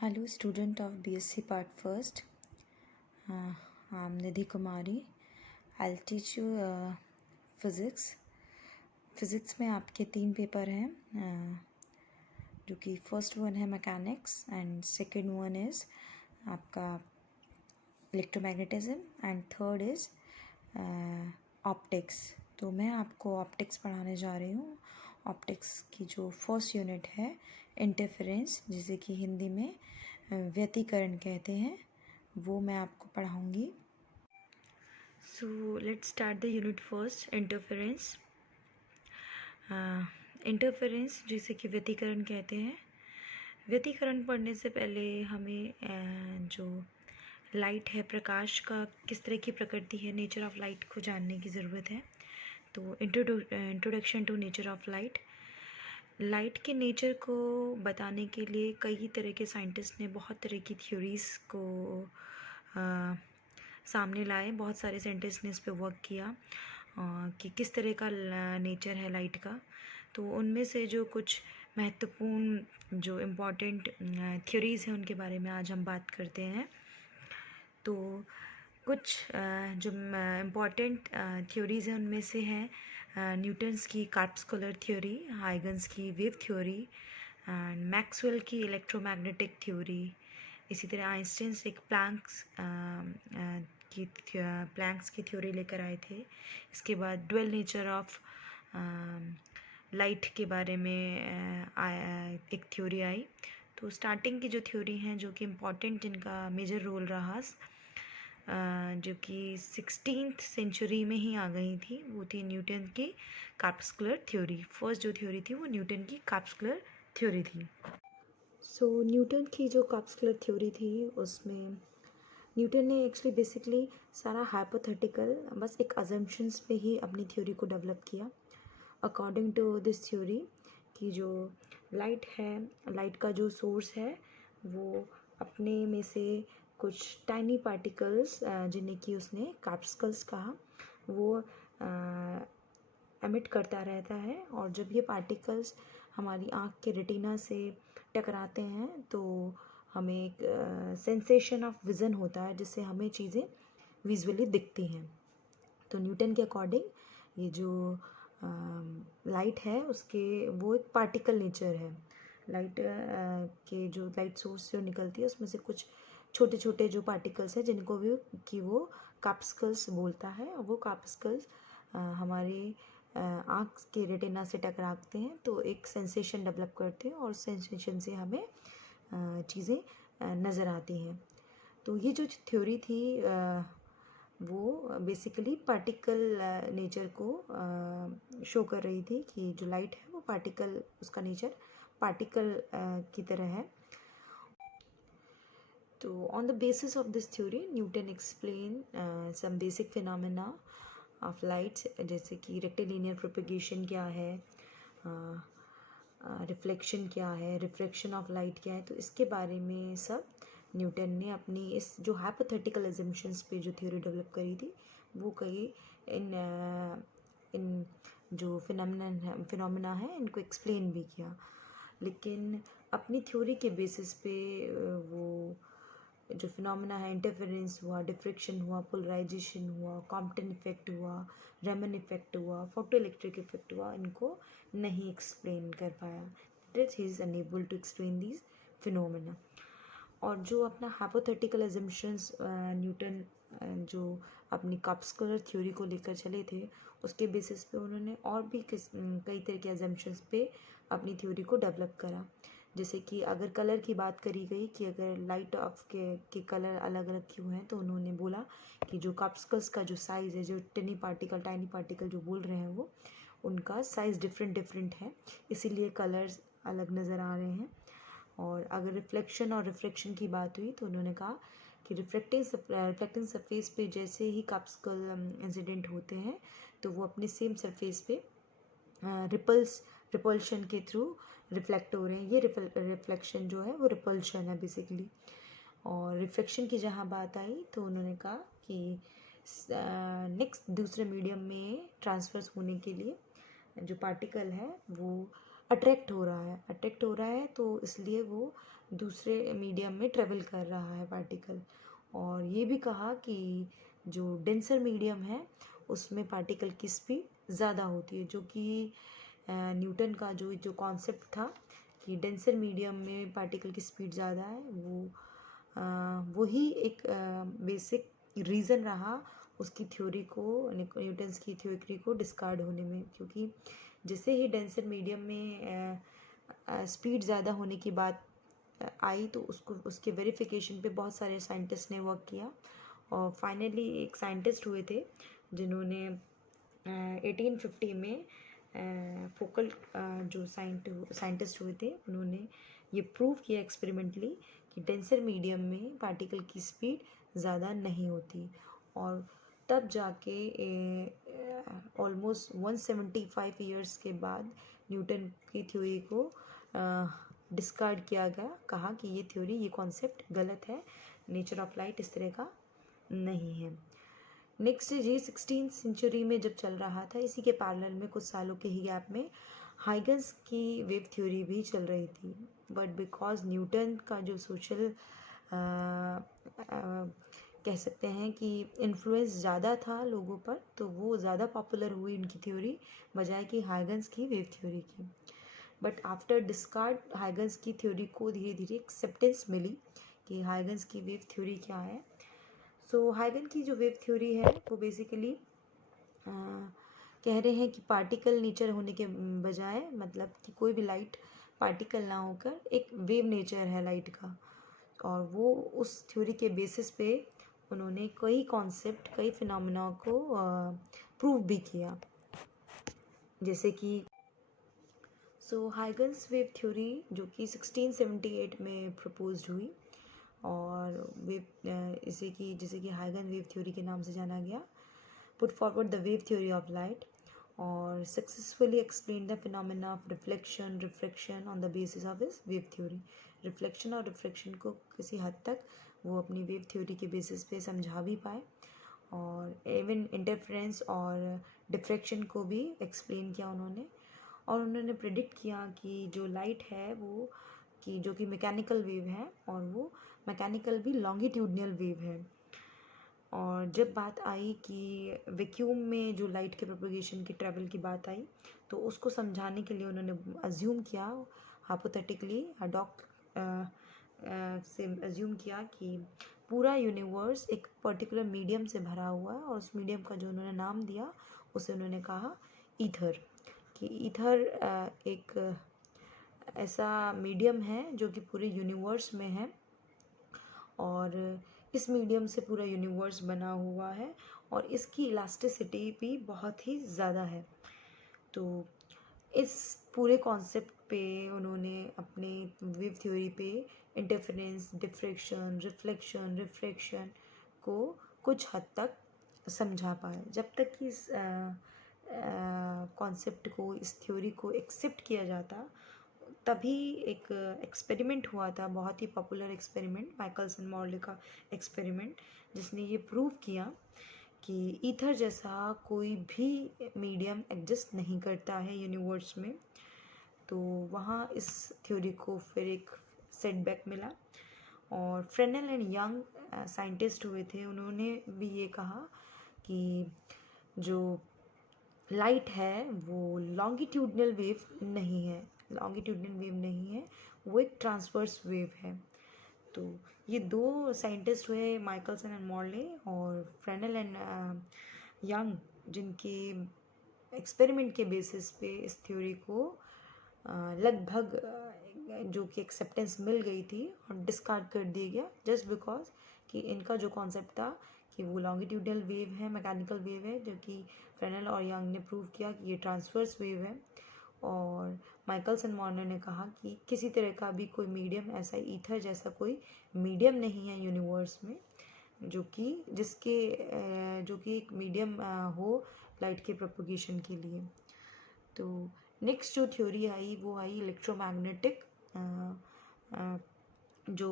Hello, student of BSc Part First. I'm Nidhi Kumari. I'll teach you physics. Physics में आपके 3 पेपर हैं जो कि फर्स्ट वन है mechanics and second one is आपका electromagnetism and third is optics. तो मैं आपको ऑप्टिक्स पढ़ाने जा रही हूँ। ऑप्टिक्स की जो फर्स्ट यूनिट है इंटरफेरेंस, जिसे कि हिंदी में व्यतिकरण कहते हैं, वो मैं आपको पढ़ाऊँगी। So let's start the unit first, interference. Interference जिसे कि व्यतिकरण कहते हैं। व्यतिकरण पढ़ने से पहले हमें जो लाइट है, प्रकाश का किस तरह की प्रकृति है, नेचर ऑफ लाइट को जानने की ज़रूरत है। तो introduction to nature of light. Light के नेचर को बताने के लिए कई तरह के साइंटिस्ट ने बहुत तरह की थ्योरीज़ को सामने लाए। बहुत सारे साइंटिस्ट ने इस पे वर्क किया कि किस तरह का नेचर है लाइट का। तो उनमें से जो कुछ महत्वपूर्ण जो इम्पॉर्टेंट थ्योरीज़ हैं उनके बारे में आज हम बात करते हैं। तो कुछ जो इम्पॉर्टेंट थ्योरीज़ हैं उनमें से हैं न्यूटन्स की कॉर्पस्कुलर थ्योरी, हाइगन्स की वेव थ्योरी एंड मैक्सवेल की इलेक्ट्रोमैग्नेटिक थ्योरी। इसी तरह आइंस्टाइन एक प्लैंक्स की थ्योरी लेकर आए थे। इसके बाद ड्वेल नेचर ऑफ लाइट के बारे में एक थ्योरी आई। तो स्टार्टिंग की जो थ्योरी हैं जो कि इम्पॉर्टेंट, जिनका मेजर रोल रहा, जो कि 16th सेंचुरी में ही आ गई थी, वो थी न्यूटन की कॉर्पस्कुलर थ्योरी। फर्स्ट जो थ्योरी थी वो न्यूटन की कॉर्पस्कुलर थ्योरी थी। सो न्यूटन की जो कॉर्पस्कुलर थ्योरी थी उसमें न्यूटन ने एक्चुअली बेसिकली सारा हाइपोथेटिकल, बस एक अजम्पशंस पे ही अपनी थ्योरी को डेवलप किया। अकॉर्डिंग टू दिस थ्योरी कि जो लाइट है, लाइट का जो सोर्स है वो अपने में से कुछ टाइनी पार्टिकल्स, जिन्हें कि उसने कॉर्पस्कल्स कहा, वो एमिट करता रहता है। और जब ये पार्टिकल्स हमारी आँख के रेटिना से टकराते हैं तो हमें एक सेंसेशन ऑफ विज़न होता है, जिससे हमें चीज़ें विजुअली दिखती हैं। तो न्यूटन के अकॉर्डिंग ये जो लाइट है उसके वो एक पार्टिकल नेचर है। लाइट के जो लाइट सोर्स जो निकलती है उसमें से कुछ छोटे छोटे जो पार्टिकल्स हैं जिनको भी कि वो कॉर्पस्कल्स बोलता है। और वो कॉर्पस्कल्स हमारे आँख के रेटिना से टकराते हैं तो एक सेंसेशन डेवलप करते हैं और सेंसेशन से हमें चीज़ें नज़र आती हैं। तो ये जो थ्योरी थी वो बेसिकली पार्टिकल नेचर को शो कर रही थी कि जो लाइट है वो पार्टिकल, उसका नेचर पार्टिकल की तरह है। तो on the basis of this theory Newton explain some basic phenomena of lights, जैसे कि रेक्टिलिनियर प्रोपेगेशन क्या है, रिफ्लेक्शन क्या है, रिफ्रैक्शन ऑफ लाइट क्या है। तो इसके बारे में सब न्यूटन ने अपनी इस जो हाइपोथेटिकल अजम्पशंस पे जो थ्योरी डेवलप करी थी वो कई इन जो फिनोमेना है इनको एक्सप्लेन भी किया। लेकिन अपनी थ्योरी के बेसिस पे वो जो फिनोमेना है, इंटरफेरेंस हुआ, डिफ्रैक्शन हुआ, पोलराइजेशन हुआ, कॉम्पटन इफेक्ट हुआ, रेमन इफेक्ट हुआ, फोटो इलेक्ट्रिक इफेक्ट हुआ, इनको नहीं एक्सप्लेन कर पाया। That he is unable to explain these phenomena. और जो अपना हाइपोथेटिकल अजम्पशंस न्यूटन जो अपनी कॉर्पस्कुलर थ्योरी को लेकर चले थे, उसके बेसिस पे उन्होंने और भी कई तरह के अजम्पशंस पे अपनी थ्योरी को डेवलप करा। जैसे कि अगर कलर की बात करी गई कि अगर लाइट ऑफ के कलर अलग अलग क्यों हैं, तो उन्होंने बोला कि जो कॉर्पस्कल्स का जो साइज़ है, जो टाइनी पार्टिकल जो बोल रहे हैं वो, उनका साइज़ डिफरेंट है, इसीलिए कलर्स अलग नज़र आ रहे हैं। और अगर रिफ्लेक्शन और रिफ्रैक्शन की बात हुई तो उन्होंने कहा कि रिफ्लेक्टिंग सरफेस पे जैसे ही कॉर्पस्कल इंसिडेंट होते हैं तो वो अपने सेम सरफेस पे रिपल्शन के थ्रू रिफ्लेक्ट हो रहे हैं। ये रिफ्लेक्शन जो है वो रिपल्शन है बेसिकली। और रिफ्लेक्शन की जहाँ बात आई तो उन्होंने कहा कि नेक्स्ट दूसरे मीडियम में ट्रांसफर्स होने के लिए जो पार्टिकल है वो अट्रैक्ट हो रहा है तो इसलिए वो दूसरे मीडियम में ट्रेवल कर रहा है पार्टिकल। और ये भी कहा कि जो डेंसर मीडियम है उसमें पार्टिकल की स्पीड ज़्यादा होती है, जो कि न्यूटन का जो कॉन्सेप्ट था कि डेंसर मीडियम में पार्टिकल की स्पीड ज़्यादा है, वही एक बेसिक रीज़न रहा उसकी थ्योरी को, न्यूटन्स की थ्योरी को डिस्कार्ड होने में। क्योंकि जैसे ही डेंसर मीडियम में स्पीड ज़्यादा होने की बात आई तो उसके वेरिफिकेशन पे बहुत सारे साइंटिस्ट ने वर्क किया, और फाइनली एक साइंटिस्ट हुए थे जिन्होंने 1850 में फोकल जो साइंटिस्ट हुए थे उन्होंने ये प्रूव किया एक्सपेरिमेंटली कि डेंसर मीडियम में पार्टिकल की स्पीड ज़्यादा नहीं होती। और तब जाके ऑलमोस्ट 175 ईयर्स के बाद न्यूटन की थ्योरी को डिस्कार्ड किया गया, कहा कि ये थ्योरी, ये कॉन्सेप्ट गलत है, नेचर ऑफ लाइट इस तरह का नहीं है। नेक्स्ट ये 16वीं सेंचुरी में जब चल रहा था, इसी के पैरेलल में कुछ सालों के ही गैप में हाइगन्स की वेव थ्योरी भी चल रही थी। बट बिकॉज न्यूटन का जो सोशल कह सकते हैं कि इन्फ्लुएंस ज़्यादा था लोगों पर, तो वो ज़्यादा पॉपुलर हुई उनकी थ्योरी बजाय कि हाइगन्स की वेव थ्योरी की। बट आफ्टर डिस्कार्ड हाइगन्स की थ्योरी को धीरे धीरे एक्सेप्टेंस मिली कि हाइगन्स की वेव थ्योरी क्या है। सो हाइगन की जो वेव थ्योरी है वो बेसिकली कह रहे हैं कि पार्टिकल नेचर होने के बजाय, मतलब कि कोई भी लाइट पार्टिकल ना होकर एक वेव नेचर है लाइट का। और वो उस थ्योरी के बेसिस पे उन्होंने कई कॉन्सेप्ट, कई फिनोमेना को प्रूव भी किया, जैसे कि हाइगन्स वेव थ्योरी जो कि 1678 में प्रपोज्ड हुई, और वेव जैसे कि हाइगन वेव थ्योरी के नाम से जाना गया, put forward the wave theory of light, और successfully explain the phenomena of reflection refraction on the basis of his wave theory. Reflection और रिफ्रैक्शन को किसी हद तक वो अपनी वेव थ्योरी के बेसिस पे समझा भी पाए, और इवन इंटरफेरेंस और डिफ्रैक्शन को भी एक्सप्लेन किया उन्होंने। और उन्होंने प्रेडिक्ट किया कि जो लाइट है वो जो कि मैकेनिकल वेव है, और वो मैकेनिकल भी लॉन्गिट्यूडनल वेव है। और जब बात आई कि वैक्यूम में जो लाइट के प्रोपगेशन की ट्रैवल की बात आई, तो उसको समझाने के लिए उन्होंने अज्यूम किया, हाइपोथेटिकली से अज्यूम किया कि पूरा यूनिवर्स एक पर्टिकुलर मीडियम से भरा हुआ है, और उस मीडियम का जो उन्होंने नाम दिया उसे उन्होंने कहा ईथर। कि ईथर एक ऐसा मीडियम है जो कि पूरे यूनिवर्स में है, और इस मीडियम से पूरा यूनिवर्स बना हुआ है, और इसकी इलास्टिसिटी भी बहुत ही ज़्यादा है। तो इस पूरे कॉन्सेप्ट पे उन्होंने अपने वेव थ्योरी पे इंटरफेरेंस, डिफ्रैक्शन, रिफ्लेक्शन, रिफ्रैक्शन को कुछ हद तक समझा पाए। जब तक कि इस कॉन्सेप्ट को, इस थ्योरी को एक्सेप्ट किया जाता, तभी एक एक्सपेरिमेंट हुआ था, बहुत ही पॉपुलर एक्सपेरिमेंट, माइकलसन मॉर्ले का एक्सपेरिमेंट, जिसने ये प्रूव किया कि ईथर जैसा कोई भी मीडियम एग्जिस्ट नहीं करता है यूनिवर्स में। तो वहाँ इस थ्योरी को फिर एक सेटबैक मिला, और फ्रेनेल एंड यंग साइंटिस्ट हुए थे, उन्होंने भी ये कहा कि जो लाइट है वो लॉन्गिट्यूडनल वेव नहीं है, वो एक ट्रांसवर्स वेव है। तो ये दो साइंटिस्ट हुए, माइकलसन एंड मॉर्ले और फ्रेनेल एंड यंग, जिनके एक्सपेरिमेंट के बेसिस पे इस थ्योरी को लगभग जो कि एक्सेप्टेंस मिल गई थी और डिस्कार्ड कर दिया गया, जस्ट बिकॉज कि इनका जो कॉन्सेप्ट था कि वो लॉन्गिट्यूडनल वेव है, मैकेनिकल वेव है, जो कि फ्रेनेल और यंग ने प्रूव किया कि ये ट्रांसवर्स वेव है। और माइकलसन मॉर्ले ने कहा कि किसी तरह का भी कोई मीडियम, ऐसा ईथर जैसा कोई मीडियम नहीं है यूनिवर्स में जो कि एक मीडियम हो लाइट के प्रोपगेशन के लिए। तो नेक्स्ट जो थ्योरी आई वो आई इलेक्ट्रोमैग्नेटिक, जो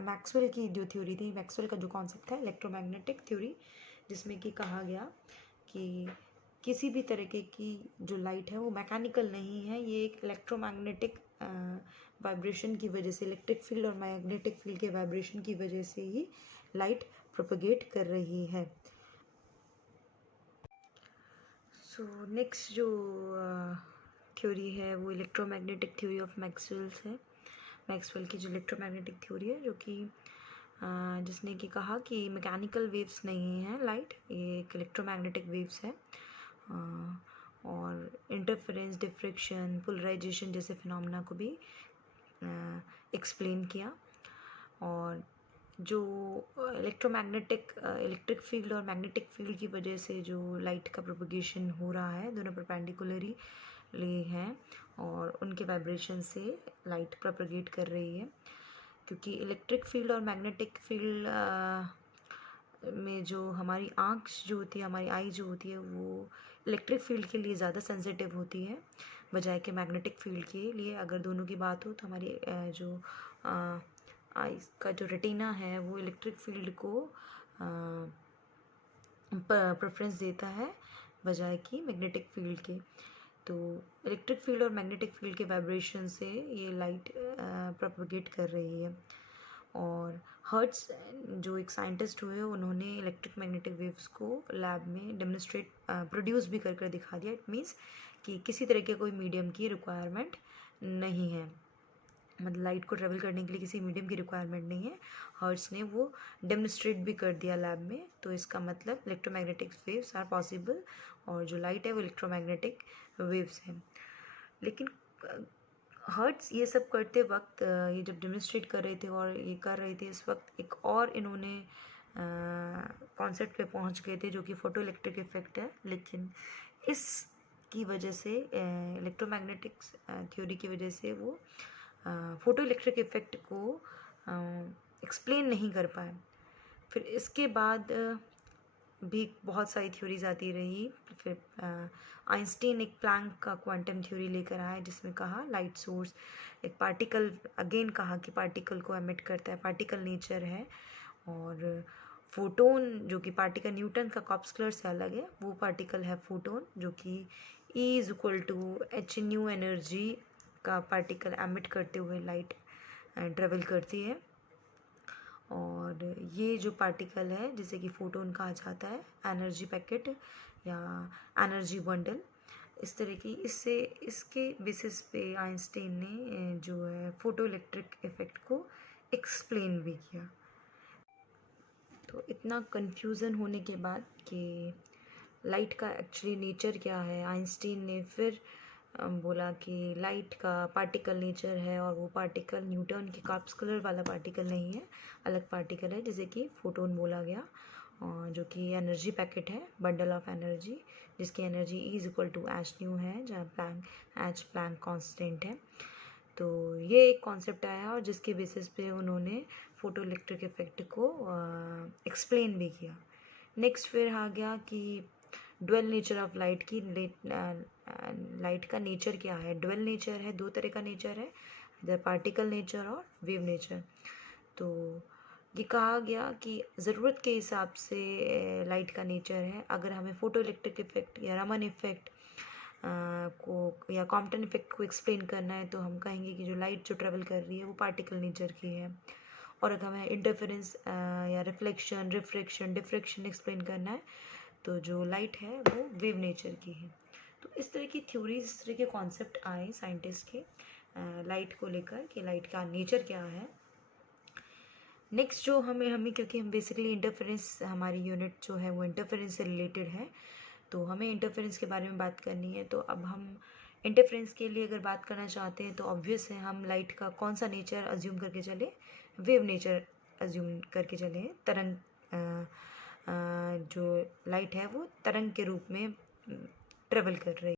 मैक्सवेल की जो थ्योरी थी, मैक्सवेल का जो कॉन्सेप्ट था इलेक्ट्रोमैग्नेटिक थ्योरी, जिसमें कि कहा गया कि किसी भी तरीके की जो लाइट है वो मैकेनिकल नहीं है, ये एक इलेक्ट्रोमैग्नेटिक वाइब्रेशन की वजह से, इलेक्ट्रिक फील्ड और मैग्नेटिक फील्ड के वाइब्रेशन की वजह से ही लाइट प्रोपगेट कर रही है। सो नेक्स्ट जो थ्योरी है वो इलेक्ट्रोमैग्नेटिक थ्योरी ऑफ मैक्सवेल्स है। मैक्सवेल की जो इलेक्ट्रोमैग्नेटिक थ्योरी है, जो कि जिसने कि कहा कि मैकेनिकल वेव्स नहीं है लाइट, ये एक इलेक्ट्रोमैग्नेटिक वेव्स है। और इंटरफेरेंस, डिफ्रैक्शन, पोलराइजेशन जैसे फिनोमेना को भी एक्सप्लेन किया। और जो इलेक्ट्रिक फील्ड और मैग्नेटिक फील्ड की वजह से जो लाइट का प्रोपगेशन हो रहा है, दोनों परपेंडिकुलरली हैं और उनके वाइब्रेशन से लाइट प्रोपगेट कर रही है। क्योंकि इलेक्ट्रिक फील्ड और मैग्नेटिक फील्ड में जो हमारी आँख जो होती है, हमारी आई जो होती है, वो इलेक्ट्रिक फील्ड के लिए ज़्यादा सेंसिटिव होती है बजाय के मैग्नेटिक फील्ड के लिए। अगर दोनों की बात हो तो हमारी जो आइस का जो रेटिना है वो इलेक्ट्रिक फील्ड को प्रेफरेंस देता है बजाय कि मैग्नेटिक फील्ड के। तो इलेक्ट्रिक फील्ड और मैग्नेटिक फील्ड के वाइब्रेशन से ये लाइट प्रोपगेट कर रही है। और हर्ट्स जो एक साइंटिस्ट हुए, उन्होंने इलेक्ट्रिक मैग्नेटिक वेव्स को लैब में प्रोड्यूस भी कर दिखा दिया। इट मीन्स कि किसी तरह के कोई मीडियम की रिक्वायरमेंट नहीं है, मतलब लाइट को ट्रेवल करने के लिए किसी मीडियम की रिक्वायरमेंट नहीं है। हर्ट्स ने वो डेमोन्स्ट्रेट भी कर दिया लैब में। तो इसका मतलब इलेक्ट्रोमैग्नेटिक वेव्स आर पॉसिबल, और जो लाइट है वो इलेक्ट्रोमैग्नेटिक वेव्स है। लेकिन हर्ट्स ये सब करते वक्त, ये जब डेमोन्स्ट्रेट कर रहे थे और ये कर रहे थे, इस वक्त एक और इन्होंने कॉन्सेप्ट पे पहुंच गए थे जो कि फोटो इलेक्ट्रिक इफेक्ट है। लेकिन इसकी वजह से, इलेक्ट्रोमैग्नेटिक्स थ्योरी की वजह से, वो फोटो इलेक्ट्रिक इफेक्ट को एक्सप्लेन नहीं कर पाए। फिर इसके बाद भी बहुत सारी थ्योरीज आती रही। फिर आइंस्टीन एक प्लैंक का क्वांटम थ्योरी लेकर आया, जिसमें कहा लाइट सोर्स एक पार्टिकल, अगेन कहा कि पार्टिकल को एमिट करता है, पार्टिकल नेचर है। और फोटोन जो कि पार्टिकल न्यूटन का कॉर्पस्कुलर से अलग है, वो पार्टिकल है फोटोन, जो कि E=h एनर्जी का पार्टिकल एमिट करते हुए लाइट ट्रेवल करती है। और ये जो पार्टिकल है, जिसे कि फोटोन कहा जाता है, एनर्जी पैकेट या एनर्जी बंडल, इस तरह की, इसके बेसिस पे आइंस्टीन ने जो है फोटो इलेक्ट्रिक इफेक्ट को एक्सप्लेन भी किया। तो इतना कन्फ्यूज़न होने के बाद कि लाइट का एक्चुअली नेचर क्या है, आइंस्टीन ने फिर बोला कि लाइट का पार्टिकल नेचर है, और वो पार्टिकल न्यूटन के कॉर्पस्कुलर वाला पार्टिकल नहीं है, अलग पार्टिकल है, जिसे कि फोटोन बोला गया, और जो कि एनर्जी पैकेट है, बंडल ऑफ एनर्जी, जिसकी एनर्जी E=h है, जहाँ प्लैंक कांस्टेंट है। तो ये एक कॉन्सेप्ट आया, और जिसके बेसिस पे उन्होंने फोटो इलेक्ट्रिक इफेक्ट को एक्सप्लेन भी किया। नेक्स्ट फिर आ गया कि ड्वेल नेचर ऑफ लाइट की, लाइट का नेचर क्या है। ड्वेल नेचर है, दो तरह का नेचर है, इधर पार्टिकल नेचर और वेव नेचर। तो ये कहा गया कि ज़रूरत के हिसाब से लाइट का नेचर है। अगर हमें फोटो इलेक्ट्रिक इफेक्ट या रमन इफेक्ट को या कॉम्पटन इफेक्ट को एक्सप्लेन करना है, तो हम कहेंगे कि जो लाइट जो ट्रेवल कर रही है वो पार्टिकल नेचर की है। और अगर हमें इंटरफेरेंस या रिफ्लेक्शन, रिफ्रैक्शन, डिफ्रैक्शन एक्सप्लेन करना है, तो जो लाइट है वो वेव नेचर की है। तो इस तरह की थ्योरीज, इस तरह के कॉन्सेप्ट आए साइंटिस्ट के लाइट को लेकर कि लाइट का नेचर क्या है। नेक्स्ट जो हमें क्योंकि हम बेसिकली इंटरफेरेंस, हमारी यूनिट जो है वो इंटरफेरेंस से रिलेटेड है, तो हमें इंटरफेरेंस के बारे में बात करनी है। तो अब हम इंटरफेरेंस के लिए अगर बात करना चाहते हैं, तो ऑब्वियस है हम लाइट का कौन सा नेचर अज्यूम करके चले, वेव नेचर अज्यूम करके चले। तरंग, जो लाइट है वो तरंग के रूप में ट्रेवल कर रही है।